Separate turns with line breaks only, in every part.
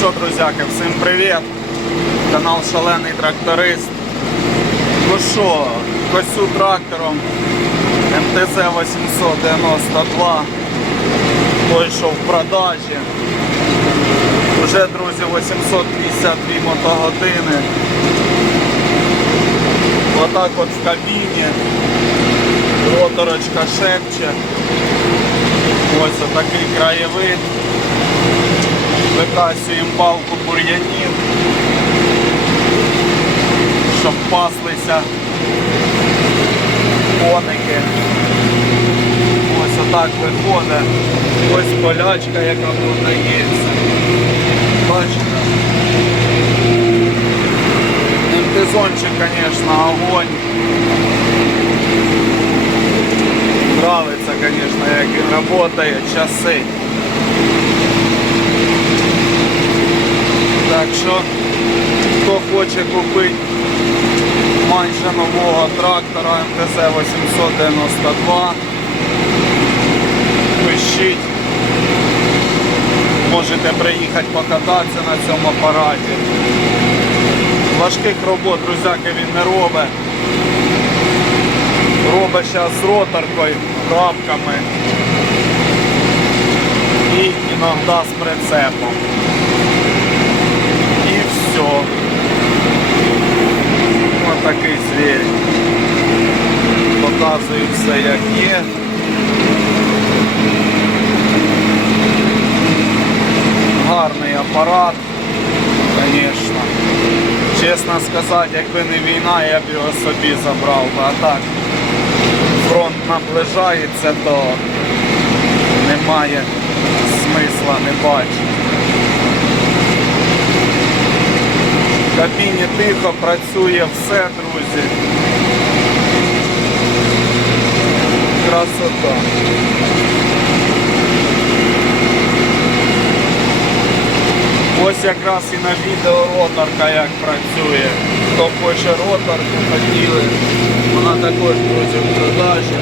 що, друзяки, всім привіт! Канал Шалений Тракторист. Ну що, косю трактором МТЗ 892. Той, що в продажі. Уже, друзі, 852 мотогодини. Отак от в кабіні. Роторочка шепче. Ось отакий краєвид. Викасюємо палку бур'янів, щоб паслися коники. Ось отак виходить. Ось полячка, яка продається. Бачите? МТЗончик, звісно, огонь. Нравится, конечно, як він працює, часи. Так що, хто хоче купити майже нового трактора МТЗ 892, пишіть. Можете приїхати покататися на цьому апараті. Важких робот, друзяки, він не робить. Робить зараз з роторкою, рабками і іноді з прицепом. Все. Ось такий звір. Показую все як є. Гарний апарат, звісно. Чесно сказати, якби не війна, я б його собі забрав. А так, фронт наближається, то немає смисла, не бачу. Кабіні тихо працює все, друзі. Красота. Ось якраз і на відео роторка як працює. Хто хоче роторку, хотіли. Вона також друзі в продажі.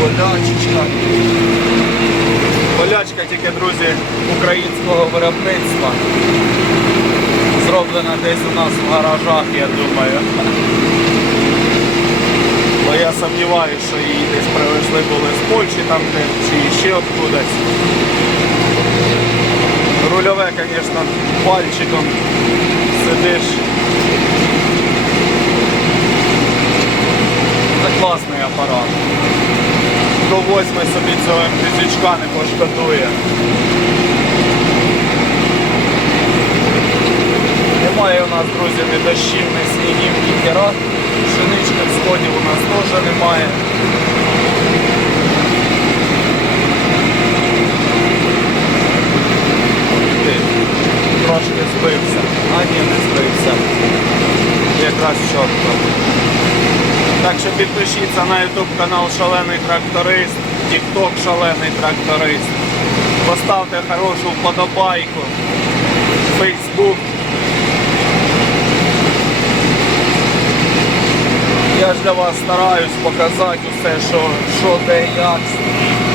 Полячечка. Полячка тільки, друзі, українського виробництва. Зроблена десь у нас в гаражах, я думаю. Бо я сумніваюся, що її десь привезли були з Польщі там чи ще откудись. Рульове, звісно, пальчиком сидиш. Це класний апарат. Хто возьме собі цього МТЗ-чка не пошкодує. Немає у нас, друзі, ні дощів, ні снігів, ні хера. Пшенички сходів у нас теж немає. Трошки збився. А ні, не збився. Якраз чітко. Так що підпишіться на YouTube канал Шалений Тракторист, TikTok Шалений Тракторист. Поставте хорошу вподобайку. Facebook. Я ж для вас стараюсь показати усе, що, що де як.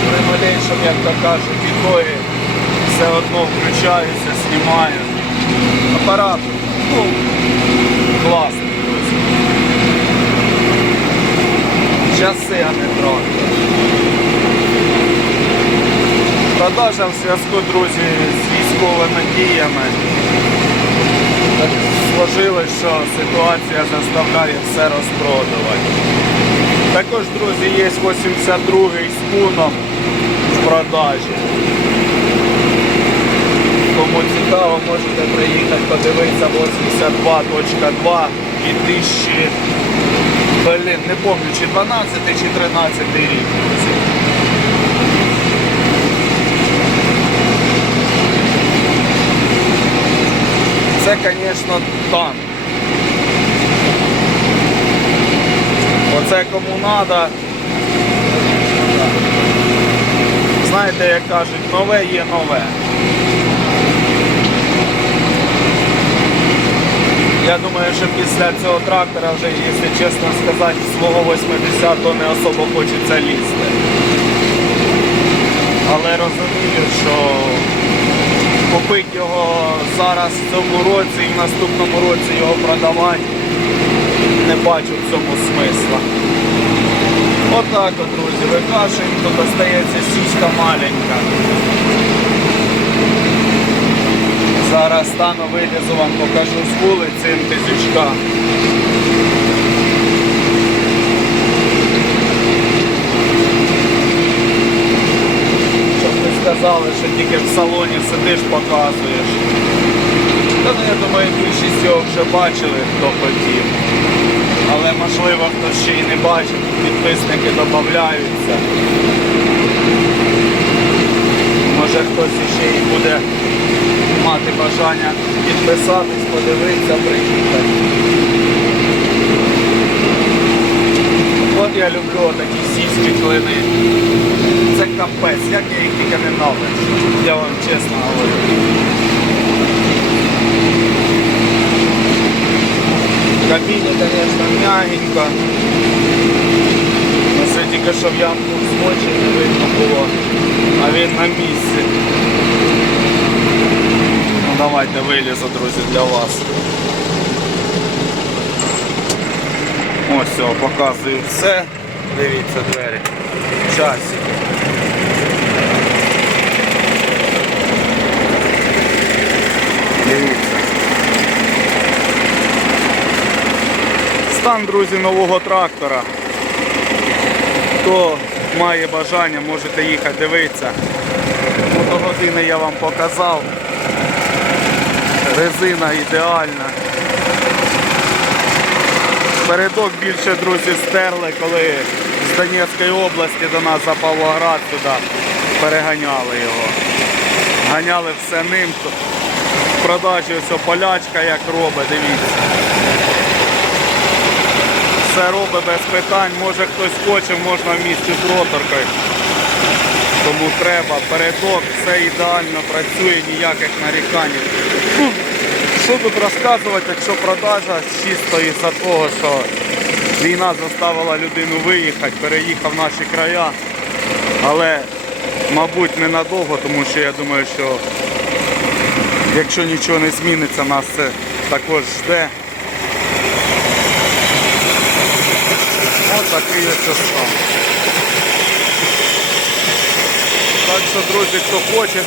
При малейшому, як то кажуть, відбої все одно включаюся, знімаю. Апарат, ну, класний, друзі. Часи, а не трактор. Продажа в зв'язку, друзі, з військовими діями. Так сложилось, що ситуація заставляє все розпродувати. Також, друзі, є 82-й з в продажі. Кому цікаво, можете приїхати подивитися 82.2 і 1000, блін, не пам'ятаю, чи 12 чи 13 рік. Це, звісно, танк. Оце кому треба. Знаєте, як кажуть, нове є нове. Я думаю, що після цього трактора вже, якщо чесно сказати, свого 80-го не особо хочеться лізти. але розумію, що купити його зараз в цьому році і в наступному році його продавати не бачу в цьому смисла. Отак от, друзі, викашуємо, тут остається сіська маленька. Зараз стану вилізу вам покажу з вулиці МТЗючка. Щоб не сказали, що тільки в салоні сидиш, показуєш. Та ну, я думаю, більшість його вже бачили, хто хотів. Але можливо хтось ще й не бачив, підписники додаються. Може хтось ще й буде мати бажання підписатись, подивитися, приїхати. От я люблю такі сільські клини. Це капець, як я їх тільки ненавиджу. Я вам чесно говорю. Кабіні, звісно, м'ягенько. Ну, Це тільки що в ямку змочі не видно було, а він на місці. Давайте вилізу, друзі, для вас. Ось показую все. Дивіться двері. Часик. Дивіться. Стан, друзі, нового трактора. Хто має бажання, можете їхати дивитися. Мотогодини я вам показав. Резина ідеальна. Передок більше, друзі, стерли, коли з Донецької області до нас за Павлоград сюди переганяли його. Ганяли все ним. В продажі ось полячка як робить, дивіться. Все робить без питань, може хтось хоче, можна в місті з роторкою. Тому треба, передок, все ідеально працює, ніяких нарікань. Що тут розказувати, якщо продажа чисто із-за того, що війна заставила людину виїхати, переїхав в наші края. Але, мабуть, ненадовго, тому що я думаю, що якщо нічого не зміниться, нас це також жде. Ось такий ось стан. Так що, друзі, хто хоче,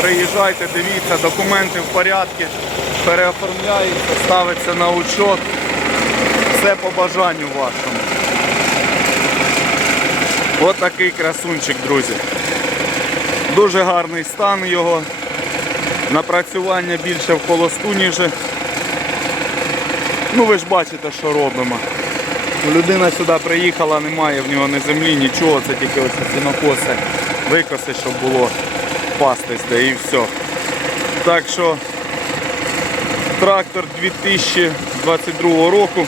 приїжджайте, дивіться, документи в порядку, переоформляються, ставиться на учет. Все по бажанню вашому. Ось такий красунчик, друзі. Дуже гарний стан його. Напрацювання більше в холосту, ніж. Ну ви ж бачите, що робимо. Людина сюди приїхала, немає в нього ні землі, нічого, це тільки ось сінокоси, викоси, щоб було пастись де і все. Так що трактор 2022 року,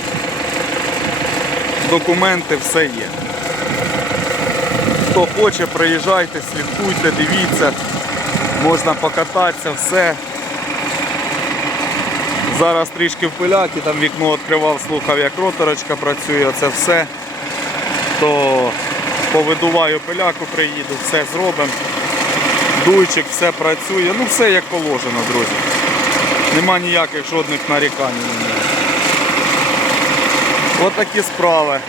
документи, все є. Хто хоче, приїжджайте, слідкуйте, дивіться, можна покататися, все. Зараз трішки в пиляки, там вікно відкривав, слухав, як роторочка працює, це все. То повидуваю пиляку, приїду, все зробимо. Дуйчик, все працює. Ну все як положено, друзі. Нема ніяких жодних нарікань. Ось такі справи.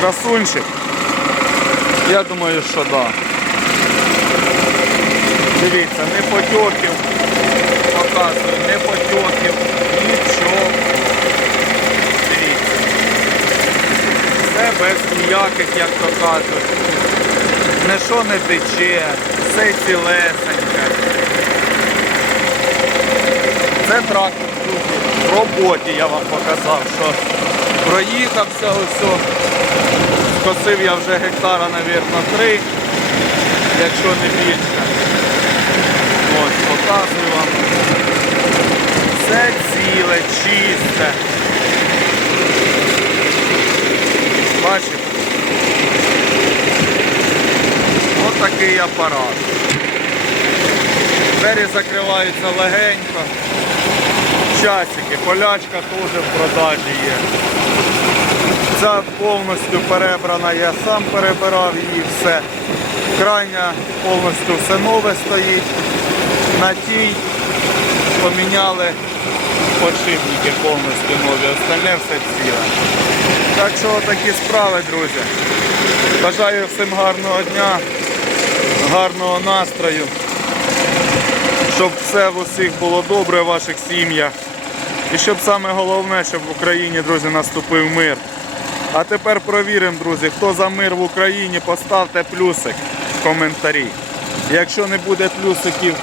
Красунчик. Я думаю, що. Да. Дивіться, не потьоків, показую, не потьоків, нічого. Дивіться. Все без ніяких, як то кажуть. Не що не тече, все цілесеньке. Це трактор в роботі я вам показав, що проїхався ось. Скосив я вже гектара, мабуть, три, якщо не більше. Ось, показую вам. Все ціле, чисте. Бачите? Ось такий апарат. Двері закриваються легенько. Часики, полячка теж в продажі є. Ця повністю перебрана, я сам перебирав її все. Крайня повністю все нове стоїть. На тій поміняли подшипники повністю нові, остальне все ціле. Так що такі справи, друзі. Бажаю всім гарного дня, гарного настрою, щоб все в усіх було добре в ваших сім'ях. І щоб саме головне, щоб в Україні, друзі, наступив мир. А тепер провіримо, друзі, хто за мир в Україні, поставте плюсик в коментарі. Якщо не буде плюсиків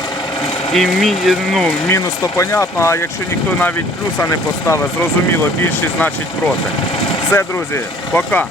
і мі, ну, мінус, то понятно, а якщо ніхто навіть плюса не поставить, зрозуміло, більшість значить проти. Все, друзі, пока.